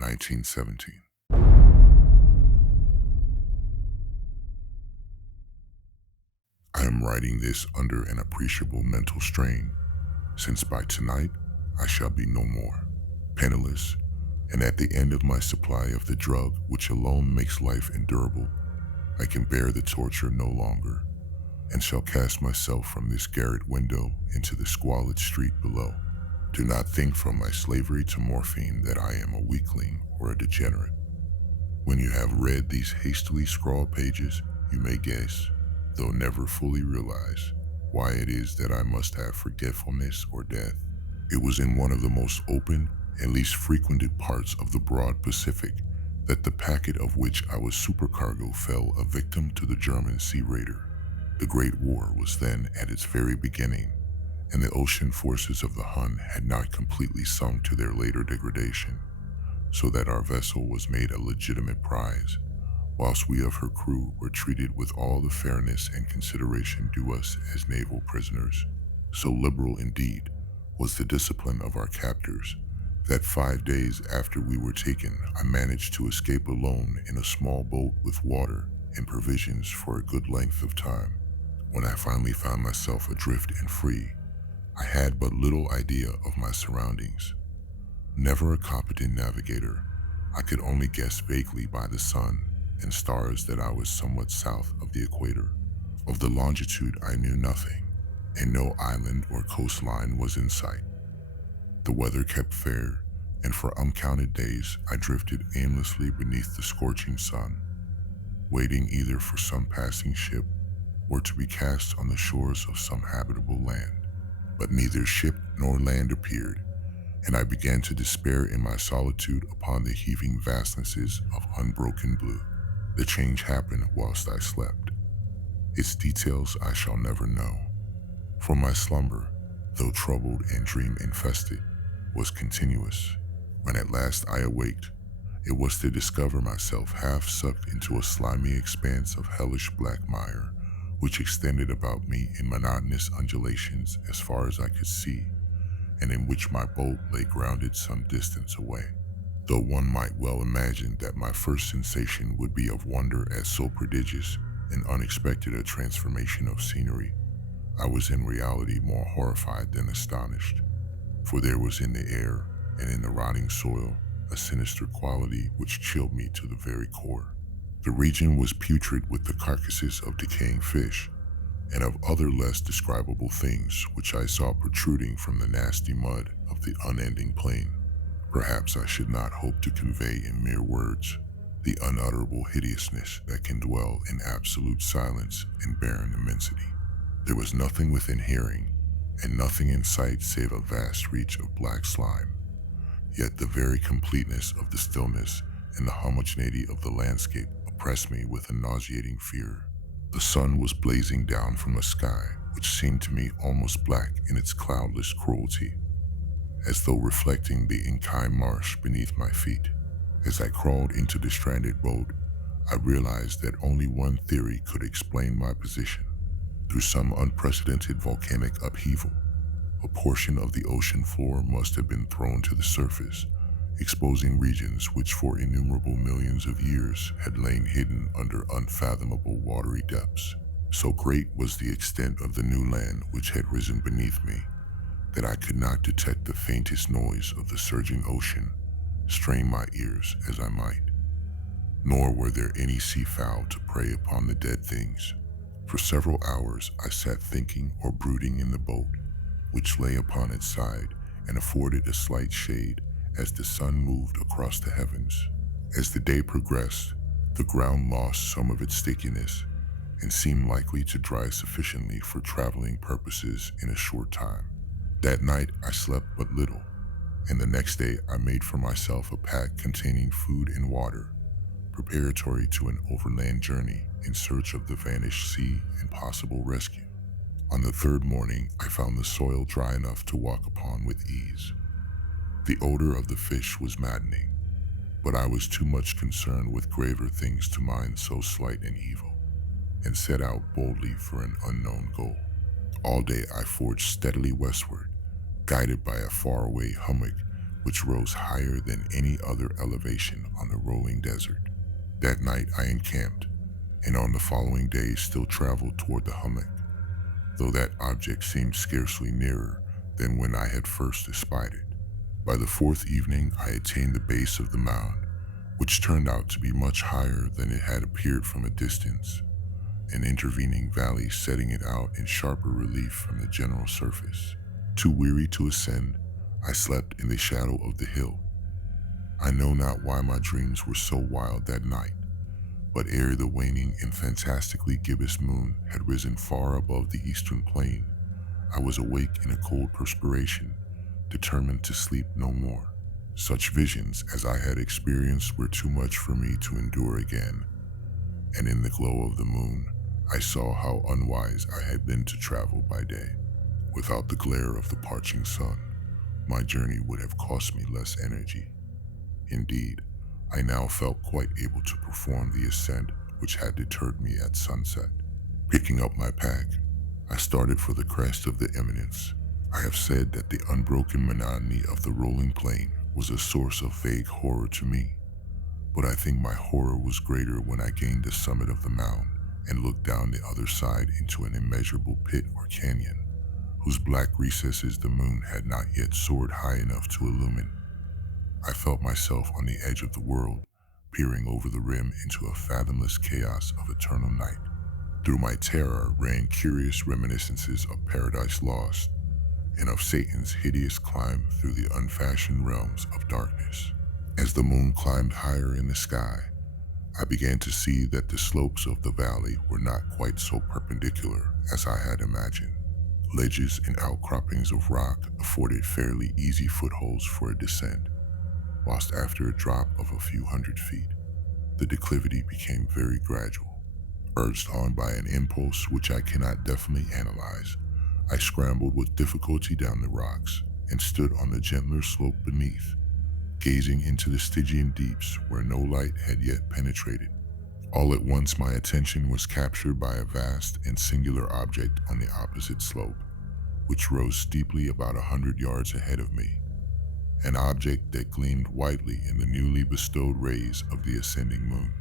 1917. I am writing this under an appreciable mental strain, since by tonight I shall be no more, penniless, and at the end of my supply of the drug which alone makes life endurable. I can bear the torture no longer, and shall cast myself from this garret window into the squalid street below. Do not think from my slavery to morphine that I am a weakling or a degenerate. When you have read these hastily scrawled pages, you may guess, though never fully realize, why it is that I must have forgetfulness or death. It was in one of the most open and least frequented parts of the broad Pacific that the packet of which I was supercargo fell a victim to the German sea raider. The Great War was then at its very beginning, and the ocean forces of the Hun had not completely sunk to their later degradation, so that our vessel was made a legitimate prize, whilst we of her crew were treated with all the fairness and consideration due us as naval prisoners. So liberal indeed was the discipline of our captors, that 5 days after we were taken, I managed to escape alone in a small boat with water and provisions for a good length of time. When I finally found myself adrift and free, I had but little idea of my surroundings. Never a competent navigator, I could only guess vaguely by the sun and stars that I was somewhat south of the equator. Of the longitude I knew nothing, and no island or coastline was in sight. The weather kept fair, and for uncounted days I drifted aimlessly beneath the scorching sun, waiting either for some passing ship or to be cast on the shores of some habitable land. But neither ship nor land appeared, and I began to despair in my solitude upon the heaving vastnesses of unbroken blue. The change happened whilst I slept. Its details I shall never know, for my slumber, though troubled and dream-infested, was continuous. When at last I awaked, it was to discover myself half sucked into a slimy expanse of hellish black mire, which extended about me in monotonous undulations as far as I could see, and in which my boat lay grounded some distance away. Though one might well imagine that my first sensation would be of wonder at so prodigious and unexpected a transformation of scenery, I was in reality more horrified than astonished, for there was in the air and in the rotting soil a sinister quality which chilled me to the very core. The region was putrid with the carcasses of decaying fish and of other less describable things which I saw protruding from the nasty mud of the unending plain. Perhaps I should not hope to convey in mere words the unutterable hideousness that can dwell in absolute silence and barren immensity. There was nothing within hearing, and nothing in sight save a vast reach of black slime. Yet the very completeness of the stillness and the homogeneity of the landscape oppressed me with a nauseating fear. The sun was blazing down from a sky which seemed to me almost black in its cloudless cruelty, as though reflecting the Inkai marsh beneath my feet. As I crawled into the stranded boat, I realized that only one theory could explain my position. Through some unprecedented volcanic upheaval, a portion of the ocean floor must have been thrown to the surface, exposing regions which for innumerable millions of years had lain hidden under unfathomable watery depths. So great was the extent of the new land which had risen beneath me, that I could not detect the faintest noise of the surging ocean, strain my ears as I might. Nor were there any seafowl to prey upon the dead things. For several hours I sat thinking or brooding in the boat, which lay upon its side and afforded a slight shade as the sun moved across the heavens. As the day progressed, the ground lost some of its stickiness and seemed likely to dry sufficiently for traveling purposes in a short time. That night I slept but little, and the next day I made for myself a pack containing food and water, preparatory to an overland journey in search of the vanished sea and possible rescue. On the third morning, I found the soil dry enough to walk upon with ease. The odor of the fish was maddening, but I was too much concerned with graver things to mind so slight an evil, and set out boldly for an unknown goal. All day I forged steadily westward, guided by a faraway hummock which rose higher than any other elevation on the rolling desert. That night I encamped, and on the following day still traveled toward the hummock, though that object seemed scarcely nearer than when I had first espied it. By the fourth evening I attained the base of the mound, which turned out to be much higher than it had appeared from a distance, an intervening valley setting it out in sharper relief from the general surface. Too weary to ascend, I slept in the shadow of the hill. I know not why my dreams were so wild that night, but ere the waning and fantastically gibbous moon had risen far above the eastern plain, I was awake in a cold perspiration, determined to sleep no more. Such visions as I had experienced were too much for me to endure again, and in the glow of the moon, I saw how unwise I had been to travel by day. Without the glare of the parching sun, my journey would have cost me less energy. Indeed, I now felt quite able to perform the ascent which had deterred me at sunset. Picking up my pack, I started for the crest of the eminence. I have said that the unbroken monotony of the rolling plain was a source of vague horror to me, but I think my horror was greater when I gained the summit of the mound and looked down the other side into an immeasurable pit or canyon, whose black recesses the moon had not yet soared high enough to illumine. I felt myself on the edge of the world, peering over the rim into a fathomless chaos of eternal night. Through my terror ran curious reminiscences of Paradise Lost and of Satan's hideous climb through the unfashioned realms of darkness. As the moon climbed higher in the sky, I began to see that the slopes of the valley were not quite so perpendicular as I had imagined. Ledges and outcroppings of rock afforded fairly easy footholds for a descent, whilst after a drop of a few hundred feet, the declivity became very gradual. Urged on by an impulse which I cannot definitely analyze, I scrambled with difficulty down the rocks and stood on the gentler slope beneath, gazing into the Stygian deeps where no light had yet penetrated. All at once my attention was captured by a vast and singular object on the opposite slope, which rose steeply about 100 yards ahead of me, an object that gleamed whitely in the newly bestowed rays of the ascending moon.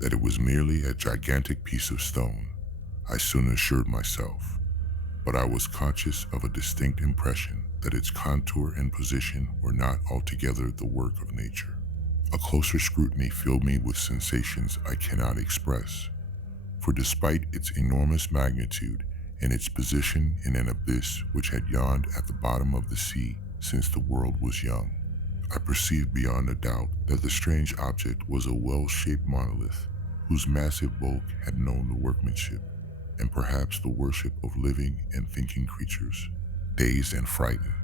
That it was merely a gigantic piece of stone, I soon assured myself, but I was conscious of a distinct impression that its contour and position were not altogether the work of nature. A closer scrutiny filled me with sensations I cannot express, for despite its enormous magnitude and its position in an abyss which had yawned at the bottom of the sea since the world was young, I perceived beyond a doubt that the strange object was a well-shaped monolith whose massive bulk had known the workmanship and perhaps the worship of living and thinking creatures. Dazed and frightened,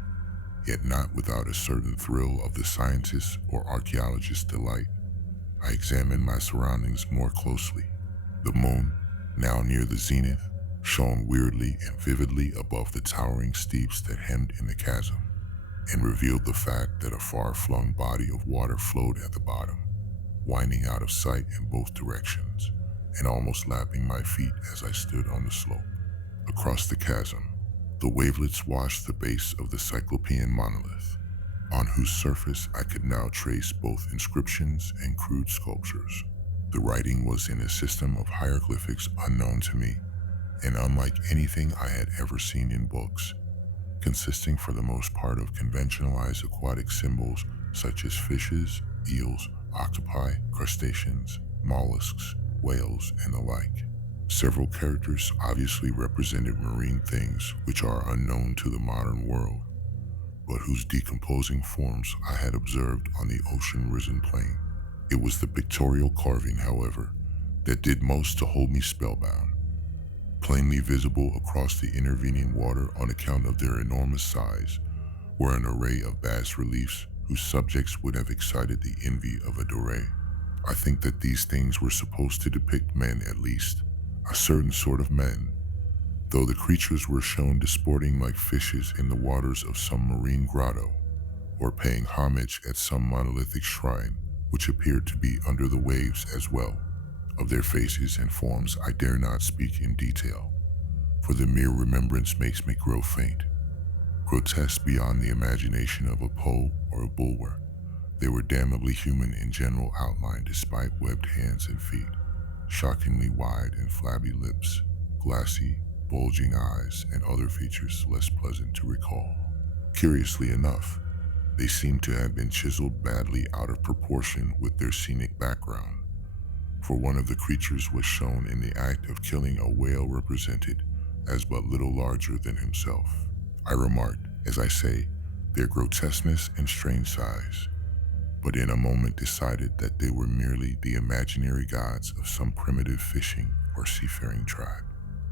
yet not without a certain thrill of the scientist's or archaeologist's delight, I examined my surroundings more closely. The moon, now near the zenith, shone weirdly and vividly above the towering steeps that hemmed in the chasm, and revealed the fact that a far-flung body of water flowed at the bottom, winding out of sight in both directions, and almost lapping my feet as I stood on the slope. Across the chasm, the wavelets washed the base of the Cyclopean monolith, on whose surface I could now trace both inscriptions and crude sculptures. The writing was in a system of hieroglyphics unknown to me, and unlike anything I had ever seen in books, consisting for the most part of conventionalized aquatic symbols such as fishes, eels, octopi, crustaceans, mollusks, whales, and the like. Several characters obviously represented marine things which are unknown to the modern world, but whose decomposing forms I had observed on the ocean-risen plain. It was the pictorial carving, however, that did most to hold me spellbound. Plainly visible across the intervening water on account of their enormous size were an array of bas-reliefs whose subjects would have excited the envy of a Doré. I think that these things were supposed to depict men at least, a certain sort of men, though the creatures were shown disporting like fishes in the waters of some marine grotto, or paying homage at some monolithic shrine which appeared to be under the waves as well. Of their faces and forms I dare not speak in detail, for the mere remembrance makes me grow faint. Grotesque beyond the imagination of a Poe or a Bulwer, they were damnably human in general outline despite webbed hands and feet, shockingly wide and flabby lips, glassy, bulging eyes, and other features less pleasant to recall. Curiously enough, they seemed to have been chiseled badly out of proportion with their scenic background, for one of the creatures was shown in the act of killing a whale represented as but little larger than himself. I remarked, as I say, their grotesqueness and strange size, but in a moment decided that they were merely the imaginary gods of some primitive fishing or seafaring tribe.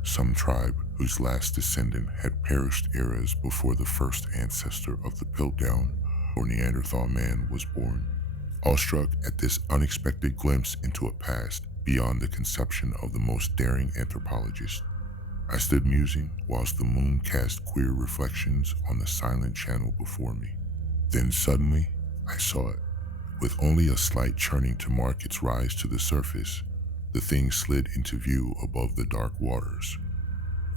Some tribe whose last descendant had perished eras before the first ancestor of the Piltdown or Neanderthal man was born. Awestruck at this unexpected glimpse into a past beyond the conception of the most daring anthropologist, I stood musing whilst the moon cast queer reflections on the silent channel before me. Then suddenly, I saw it. With only a slight churning to mark its rise to the surface, the thing slid into view above the dark waters.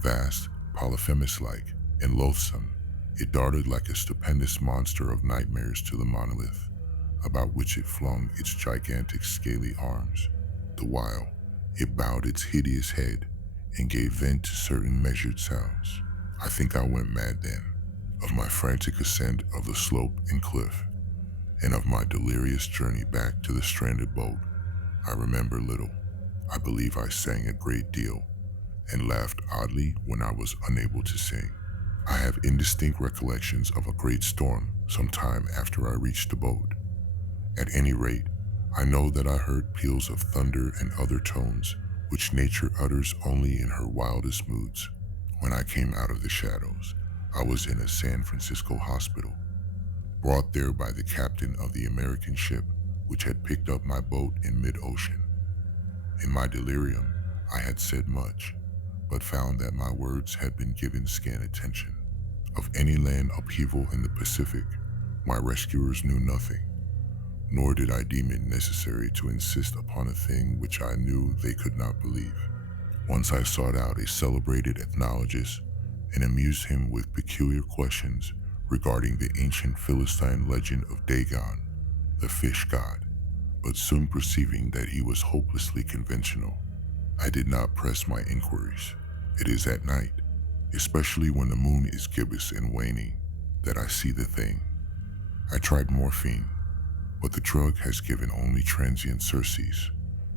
Vast, Polyphemus-like, and loathsome, it darted like a stupendous monster of nightmares to the monolith, about which it flung its gigantic scaly arms. The while, it bowed its hideous head and gave vent to certain measured sounds. I think I went mad then, of my frantic ascent of the slope and cliff, and of my delirious journey back to the stranded boat. I remember little. I believe I sang a great deal, and laughed oddly when I was unable to sing. I have indistinct recollections of a great storm some time after I reached the boat. At any rate, I know that I heard peals of thunder and other tones which nature utters only in her wildest moods. When I came out of the shadows, I was in a San Francisco hospital, brought there by the captain of the American ship which had picked up my boat in mid-ocean. In my delirium, I had said much, but found that my words had been given scant attention. Of any land upheaval in the Pacific, my rescuers knew nothing, nor did I deem it necessary to insist upon a thing which I knew they could not believe. Once I sought out a celebrated ethnologist and amused him with peculiar questions regarding the ancient Philistine legend of Dagon, the fish god, but soon perceiving that he was hopelessly conventional, I did not press my inquiries. It is at night, especially when the moon is gibbous and waning, that I see the thing. I tried morphine, but the drug has given only transient surcease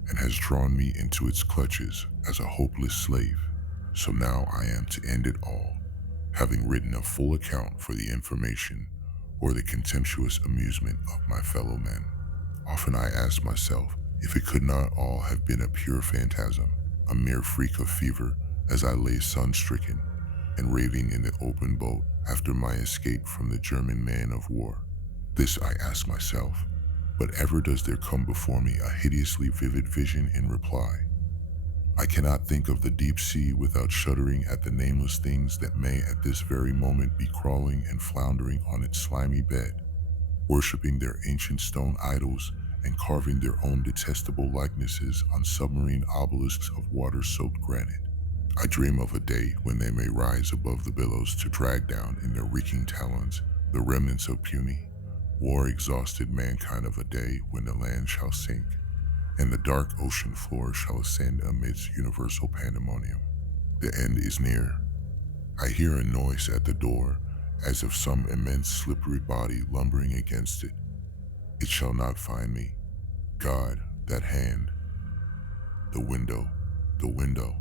and has drawn me into its clutches as a hopeless slave. So now I am to end it all, having written a full account for the information or the contemptuous amusement of my fellow men. Often I ask myself if it could not all have been a pure phantasm, a mere freak of fever as I lay sun-stricken and raving in the open boat after my escape from the German man of war. This I ask myself, but ever does there come before me a hideously vivid vision in reply. I cannot think of the deep sea without shuddering at the nameless things that may at this very moment be crawling and floundering on its slimy bed, worshipping their ancient stone idols and carving their own detestable likenesses on submarine obelisks of water-soaked granite. I dream of a day when they may rise above the billows to drag down in their reeking talons the remnants of puny, war-exhausted mankind, of a day when the land shall sink and the dark ocean floor shall ascend amidst universal pandemonium. The end is near. I hear a noise at the door, as of some immense slippery body lumbering against it. It shall not find me. God, that hand. The window, the window.